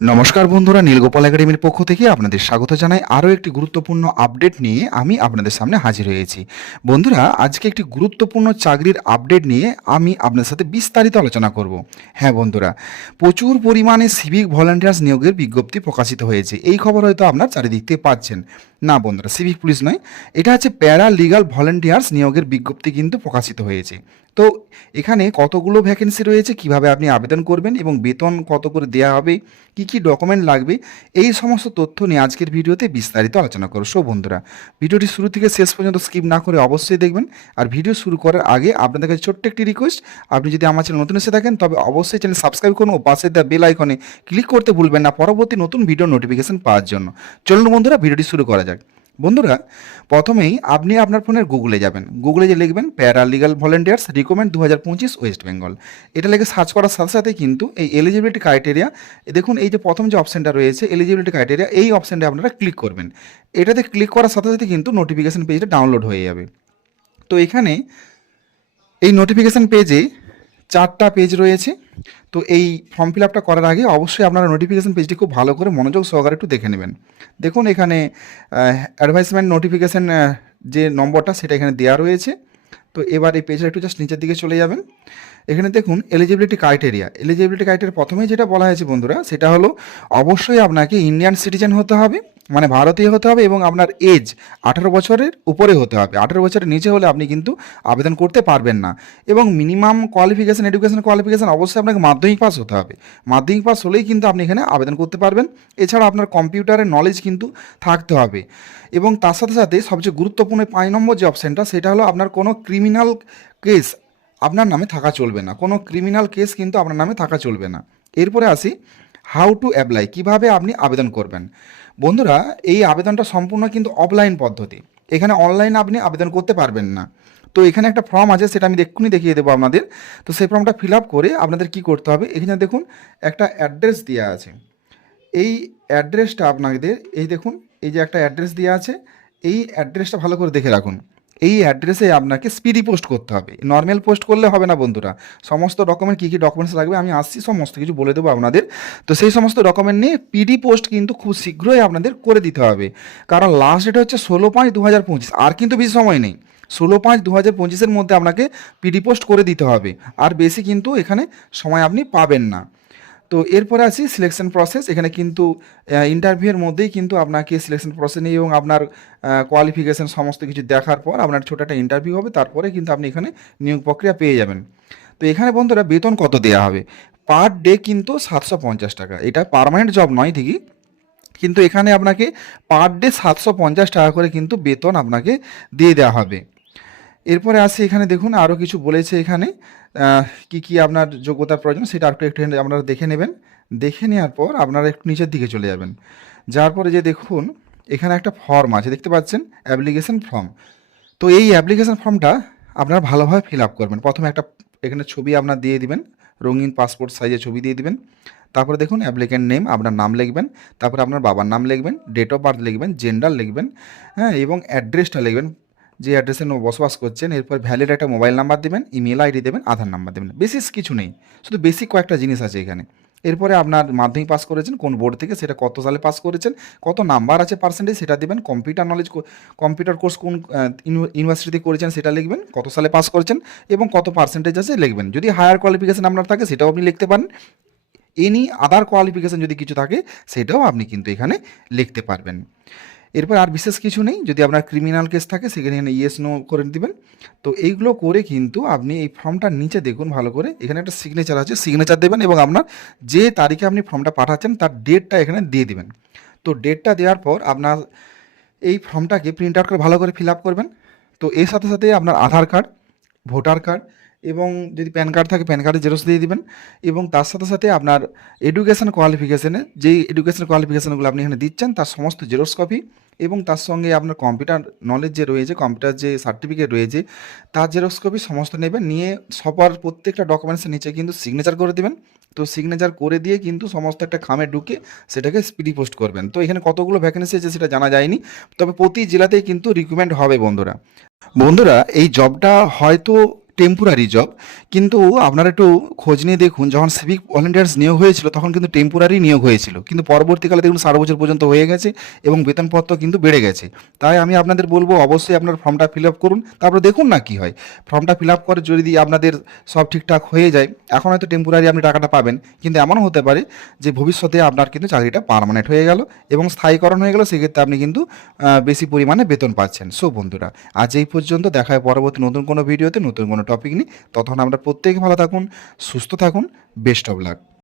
নমস্কার বন্ধুরা, নীলগোপাল একাডেমির পক্ষ থেকে আপনাদের স্বাগত জানাই আরও একটি গুরুত্বপূর্ণ আপডেট নিয়ে আমি আপনাদের সামনে হাজির হয়েছি। বন্ধুরা, আজকে একটি গুরুত্বপূর্ণ চাকরির আপডেট নিয়ে আমি আপনাদের সাথে বিস্তারিত আলোচনা করব। হ্যাঁ বন্ধুরা, প্রচুর পরিমাণে সিভিক ভলান্টিয়ার্স নিয়োগের বিজ্ঞপ্তি প্রকাশিত হয়েছে। এই খবর হয়তো আপনার চারিদিক থেকে পাচ্ছেন। না বন্ধুরা, সিভিক পুলিশ নয়। এটা হচ্ছে প্যারা লিগাল ভলান্টিয়ার্স নিয়োগের বিজ্ঞপ্তি কিন্তু প্রকাশিত হয়েছে। তো এখানে কতগুলো ভ্যাকেন্সি রয়েছে, কীভাবে আপনি আবেদন করবেন এবং বেতন কত করে দেওয়া হবে, কি কি কি ডকুমেন্ট লাগবে, এই সমস্ত তথ্য নিয়ে আজকের ভিডিওতে বিস্তারিত আলোচনা করো সো বন্ধুরা, ভিডিওটি শুরু থেকে শেষ পর্যন্ত স্কিপ না করে অবশ্যই দেখবেন। আর ভিডিও শুরু করার আগে আপনাদের কাছে ছোট্ট একটি রিকোয়েস্ট আপনি যদি আমার চ্যানেল নতুন এসে থাকেন, তবে অবশ্যই চ্যানেল সাবস্ক্রাইব করুন ও পাশে দেওয়া বেল আইকনে ক্লিক করতে ভুলবেন না পরবর্তী নতুন ভিডিও নোটিফিকেশন পাওয়ার জন্য। চলুন বন্ধুরা, ভিডিওটি শুরু করা যাক। বন্ধুরা, প্রথমেই আপনি আপনার ফোনের গুগলে যাবেন। গুগলে যে লিখবেন প্যারা লিগাল ভলেন্টিয়ার্স রিকমেন্ড দু হাজার পঁচিশ ওয়েস্ট বেঙ্গল এটা লেগে সার্চ করার সাথে সাথে কিন্তু এই এলিজিবিলিটি ক্রাইটেরিয়া দেখুন, এই যে প্রথম যে অপশানটা রয়েছে এলিজিবিলিটি ক্রাইটেরিয়া এই অপশানটা আপনারা ক্লিক করবেন। এটাতে ক্লিক করার সাথে সাথে কিন্তু নোটিফিকেশান পেজটা ডাউনলোড হয়ে যাবে। তো এখানে এই নোটিফিকেশান পেজে চারটা পেজ রয়েছে। তো এই ফর্ম ফিল আপটা করার আগে অবশ্যই আপনারা নোটিফিকেশান পেজটি খুব ভালো করে মনোযোগ সহকারে একটু দেখে নেবেন। দেখুন এখানে অ্যাডভাইসমেন্ট নোটিফিকেশান যে নম্বরটা সেটা এখানে দেওয়া রয়েছে। তো এবার এই পেজটা একটু জাস্ট নিচের দিকে চলে যাবেন। এখানে দেখুন এলিজিবিলিটি ক্রাইটেরিয়া এলিজিবিলিটি ক্রাইটেরিয়া প্রথমেই যেটা বলা হয়েছে বন্ধুরা, সেটা হলো অবশ্যই আপনাকে ইন্ডিয়ান সিটিজেন হতে হবে। মানে ভারতীয় হতে হবে এবং আপনার এজ আঠারো বছরের উপরে হতে হবে। আঠারো বছরের নিচে হলে আপনি কিন্তু আবেদন করতে পারবেন না। এবং মিনিমাম কোয়ালিফিকেশান এডুকেশন কোয়ালিফিকেশান অবশ্যই আপনাকে মাধ্যমিক পাস হতে হবে। মাধ্যমিক পাস হলেই কিন্তু আপনি এখানে আবেদন করতে পারবেন। এছাড়া আপনার কম্পিউটারের নলেজ কিন্তু থাকতে হবে। এবং তার সাথে সাথে সবচেয়ে গুরুত্বপূর্ণ পাঁচ নম্বর যে অপশানটা সেটা হলো আপনার কোনো ক্রিমিনাল কেস আপনার নামে থাকা চলবে না। কোনো ক্রিমিনাল কেস কিন্তু আপনার নামে থাকা চলবে না। এরপরে আসি হাউ টু অ্যাপ্লাই, কীভাবে আপনি আবেদন করবেন। বন্ধুরা, এই আবেদনটা সম্পূর্ণ কিন্তু অফলাইন পদ্ধতি। এখানে অনলাইনে আপনি আবেদন করতে পারবেন না। তো এখানে একটা ফর্ম আছে, সেটা আমি এক্ষুনি দেখিয়ে দেবো আপনাদের। তো সেই ফর্মটা ফিল আপ করে আপনাদের কি করতে হবে, এখানে দেখুন একটা অ্যাড্রেস দেওয়া আছে। এই অ্যাড্রেসটা আপনাদের, এই দেখুন, এই যে একটা অ্যাড্রেস দেওয়া আছে, এই অ্যাড্রেসটা ভালো করে দেখে রাখুন। এই অ্যাড্রেসে আপনাকে স্পিডি পোস্ট করতে হবে। নর্মাল পোস্ট করলে হবে না বন্ধুরা। সমস্ত ডকুমেন্ট কী কী ডকুমেন্টস লাগবে আমি আসছি, সমস্ত কিছু বলে দেবো আপনাদের। তো সেই সমস্ত ডকুমেন্ট নিয়ে পিডি পোস্ট কিন্তু খুব শীঘ্রই আপনাদের করে দিতে হবে। কারণ লাস্ট ডেট হচ্ছে ষোলো পাঁচ দু হাজার পঁচিশ। আর কিন্তু বেশি সময় নেই। ষোলো পাঁচ দু হাজার পঁচিশের মধ্যে আপনাকে পিডি পোস্ট করে দিতে হবে। আর বেশি কিন্তু এখানে সময় আপনি পাবেন না। তো এরপরে আসি সিলেকশন প্রসেস এখানে কিন্তু ইন্টারভিউয়ের মধ্যেই কিন্তু আপনাকে সিলেকশন প্রসেস নিয়ে এবং আপনার কোয়ালিফিকেশান সমস্ত কিছু দেখার পর আপনার ছোটো একটা ইন্টারভিউ হবে। তারপরে কিন্তু আপনি এখানে নিয়োগ প্রক্রিয়া পেয়ে যাবেন। তো এখানে বন্ধুরা বেতন কত দেওয়া হবে? পার ডে কিন্তু সাতশো পঞ্চাশ টাকা। এটা পারমানেন্ট জব নয়, ঠিকই। কিন্তু এখানে আপনাকে পার ডে সাতশো পঞ্চাশ টাকা করে কিন্তু বেতন আপনাকে দিয়ে দেওয়া হবে। এরপরে আসি এখানে দেখুন আরও কিছু বলেছে এখানে। কি কি আপনার যোগ্যতার প্রয়োজন সেটা একটু একটু আপনারা দেখে নেবেন। দেখে নেওয়ার পর আপনারা একটু নিচের দিকে চলে যাবেন। যার পরে যে দেখুন, এখানে একটা ফর্ম আছে, দেখতে পাচ্ছেন? অ্যাপ্লিকেশন ফর্ম তো এই অ্যাপ্লিকেশন ফর্মটা আপনারা ভালোভাবে ফিল আপ করবেন। প্রথমে একটা, এখানে ছবি আপনার দিয়ে দিবেন, রঙিন পাসপোর্ট সাইজে ছবি দিয়ে দিবেন। তারপরে দেখুন অ্যাপ্লিকেন্ট নেম আপনার নাম লিখবেন, তারপরে আপনার বাবার নাম লিখবেন ডেট অফ বার্থ লিখবেন জেন্ডার লিখবেন হ্যাঁ এবং অ্যাড্রেসটা লিখবেন। যে অ্যাড্রেসে বসবাস করছেন, এরপর ভ্যালিড একটা মোবাইল নাম্বার দেবেন ইমেল আইডি দেবেন আধার নাম্বার দেবেন। বেসিস কিছু নেই। শুধু বেসিক কয়েকটা জিনিস আছে এখানে। এরপরে আপনার মাধ্যমিক পাস করেছেন, কোন বোর্ড থেকে সেটা কত সালে পাস করেছেন, কত নাম্বার আছে পার্সেন্টেজ সেটা দেবেন কম্পিউটার নলেজ কম্পিউটার কোর্স কোন ইউনিভার্সিটিতে করেছেন সেটা লিখবেন, কত সালে পাস করেছেন, এবং কত পার্সেন্টেজ আছে লিখবেন। যদি হায়ার কোয়ালিফিকেশান আপনার থাকে, সেটাও আপনি লিখতে পারেন। এনি আদার কোয়ালিফিকেশন যদি কিছু থাকে, সেটাও আপনি কিন্তু এখানে লিখতে পারবেন। এরপর আর বিশেষ কিছু নেই, যদি আপনার ক্রিমিনাল কেস থাকে, সেখানে ইয়েস নো করে দিবেন। তো এইগুলো করে কিন্তু আপনি এই ফর্মটার নিচে দেখুন ভালো করে। এখানে একটা সিগনেচার আছে সিগনেচার দেবেন এবং আপনার যে তারিখে আপনি ফর্মটা পাঠাচ্ছেন, তার ডেটটা এখানে দিয়ে দিবেন। তো ডেটটা দেওয়ার পর আপনার এই ফর্মটাকে প্রিন্ট আউট করে ভালো করে ফিল আপ করবেন। তো এর সাথে সাথে আপনার আধার কার্ড ভোটার কার্ড এবং যদি প্যান কার্ড থাকে প্যান কার্ডের জেরক্স দিয়ে দিবেন। এবং তার সাথে সাথে আপনার এডুকেশন কোয়ালিফিকেশানে যেই এডুকেশন কোয়ালিফিকেশানগুলো আপনি এখানে দিচ্ছেন, তার সমস্ত জেরক্স কপি এবং তার সঙ্গে আপনার কম্পিউটার নলেজ যে রয়েছে কম্পিউটার যে সার্টিফিকেট রয়েছে, তার জেরক্স কপি সমস্ত নেবেন, নিয়ে সবার প্রত্যেকটা ডকুমেন্টসের নিচে কিন্তু সিগনেচার করে দেবেন। তো সিগনেচার করে দিয়ে কিন্তু সমস্ত একটা খামে ঢুকে সেটাকে স্পিডি পোস্ট করবেন। তো এখানে কতগুলো ভ্যাকেন্সি আছে সেটা জানা যায়নি, তবে প্রতি জেলাতেই কিন্তু রিক্রুটমেন্ট হবে বন্ধুরা। বন্ধুরা, এই জবটা হয়তো টেম্পোরারি জব কিন্তু আপনারা একটু খোঁজ নিয়ে দেখুন, যখন সিভিক ভলেন্টিয়ার্স নিয়োগ হয়েছিল, তখন কিন্তু টেম্পোরারি নিয়োগ হয়েছিল। কিন্তু পরবর্তীকালে দেখুন ষাট বছর পর্যন্ত হয়ে গেছে এবং বেতনপত্র কিন্তু বেড়ে গেছে। তাই আমি আপনাদের বলব, অবশ্যই আপনার ফর্মটা ফিল আপ করুন, তারপরে দেখুন না কি হয়। ফর্মটা ফিল আপ করে যদি আপনাদের সব ঠিকঠাক হয়ে যায়, এখন হয়তো টেম্পোরারি আপনি টাকাটা পাবেন, কিন্তু এমনও হতে পারে যে ভবিষ্যতে আপনার কিন্তু চাকরিটা পারমানেন্ট হয়ে গেল এবং স্থায়ীকরণ হয়ে গেল, সেক্ষেত্রে আপনি কিন্তু বেশি পরিমাণে বেতন পাচ্ছেন। সো বন্ধুরা, আজ এই পর্যন্ত, দেখা হয় পরবর্তী নতুন কোনো ভিডিওতে নতুন কোনো টপিক নিই ততক্ষণ আমরা প্রত্যেকে ভালো থাকুন সুস্থ থাকুন বেস্ট অফ লাক